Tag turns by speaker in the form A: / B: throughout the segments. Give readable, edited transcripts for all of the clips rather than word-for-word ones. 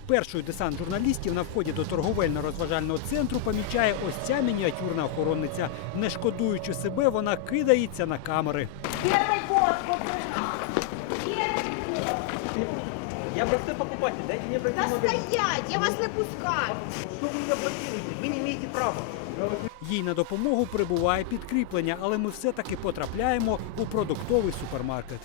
A: Перший десант журналістів на вході до торговельно-розважального центру помічає ось ця мініатюрна охоронниця. Не шкодуючи себе, вона кидається на камери.
B: Я простой покупатель, дайте мне пройти
C: Да
B: магазин.
C: стоять, я вас не пускаю.
B: Что вы меня блокируете? Вы не имеете права.
A: Їй на допомогу прибуває підкріплення, але ми все-таки потрапляємо у продуктовий супермаркет.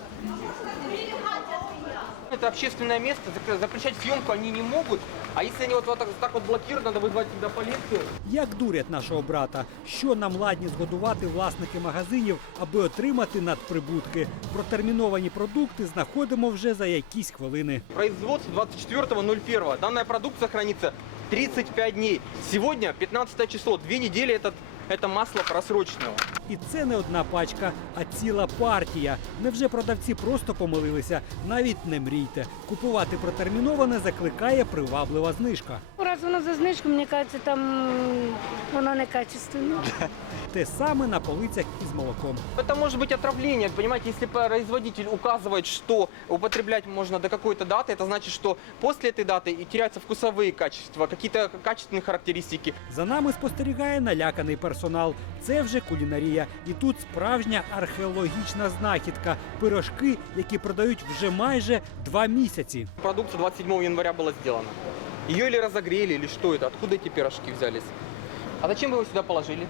B: Это общественное место, запрещать съемку они не могут. А если они вот так вот блокируют, надо вызвать сюда полицию.
A: Як дурять нашого брата? Що нам ладні згодувати власники магазинів, аби отримати надприбутки? Протерміновані продукти знаходимо вже за якісь хвилини.
B: Производство 24.01. Данная продукция хранится 35 дней. Сегодня 15 число, 2 недели это масло просроченного.
A: І це не одна пачка, а ціла партія. Невже продавці просто помилилися? Навіть не мрійте. Купувати протерміноване закликає приваблива знижка.
D: Раз воно за знижку, мені кажеться, там воно некачественне.
A: Те саме на полицях із молоком.
B: Это может быть отравление, понимаете, если производитель указывает, что употреблять можно до какой-то даты, это значит, что после этой даты и теряются вкусовые качества, какие-то качественные характеристики.
A: За нами спостерігає наляканий персонал. Це вже кулінарія. І тут справжня археологічна знахідка. Пирожки, які продають вже майже 2 місяці.
B: Продукция 27 января была сделана. Ее или разогрели, или что это? Откуда эти пирожки взялись? А зачем вы его сюда положили?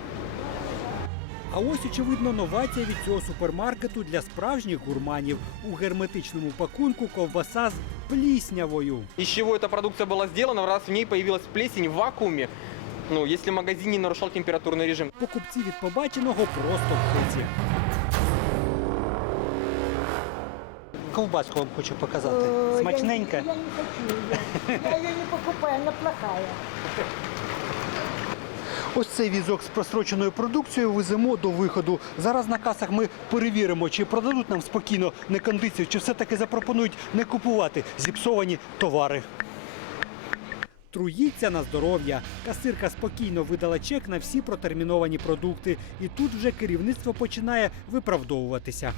A: А ось, очевидно, новація від цього супермаркету для справжніх гурманів. У герметичному пакунку ковбаса з пліснявою.
B: Из чего эта продукция была сделана, раз в ней появилась плесень в вакууме, ну, если магазин не нарушал температурный режим.
A: Покупці від побаченого просто в шоці.
E: Ковбаску вам хочу показати. Смачненька.
C: Я не хочу. Я ее не покупаю, она плохая.
A: Ось цей візок з просроченою продукцією веземо до виходу. Зараз на касах ми перевіримо, чи продадуть нам спокійно некондицію, чи все-таки запропонують не купувати зіпсовані товари. Труїться на здоров'я. Касирка спокійно видала чек на всі протерміновані продукти. І тут вже керівництво починає виправдовуватися.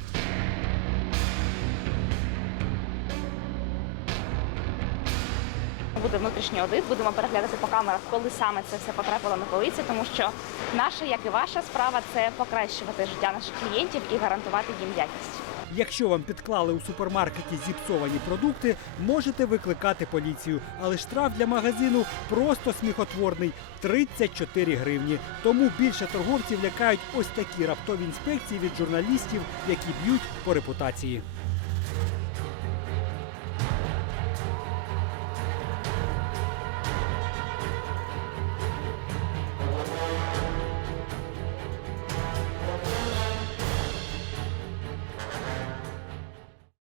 F: Буде внутрішній аудит, будемо переглядати по камерах, коли саме це все потрапило на полиці, тому що наша, як і ваша справа, це покращувати життя наших клієнтів і гарантувати їм якість.
A: Якщо вам підклали у супермаркеті зіпсовані продукти, можете викликати поліцію. Але штраф для магазину просто сміхотворний – 34 гривні. Тому більше торговців лякають ось такі раптові інспекції від журналістів, які б'ють по репутації.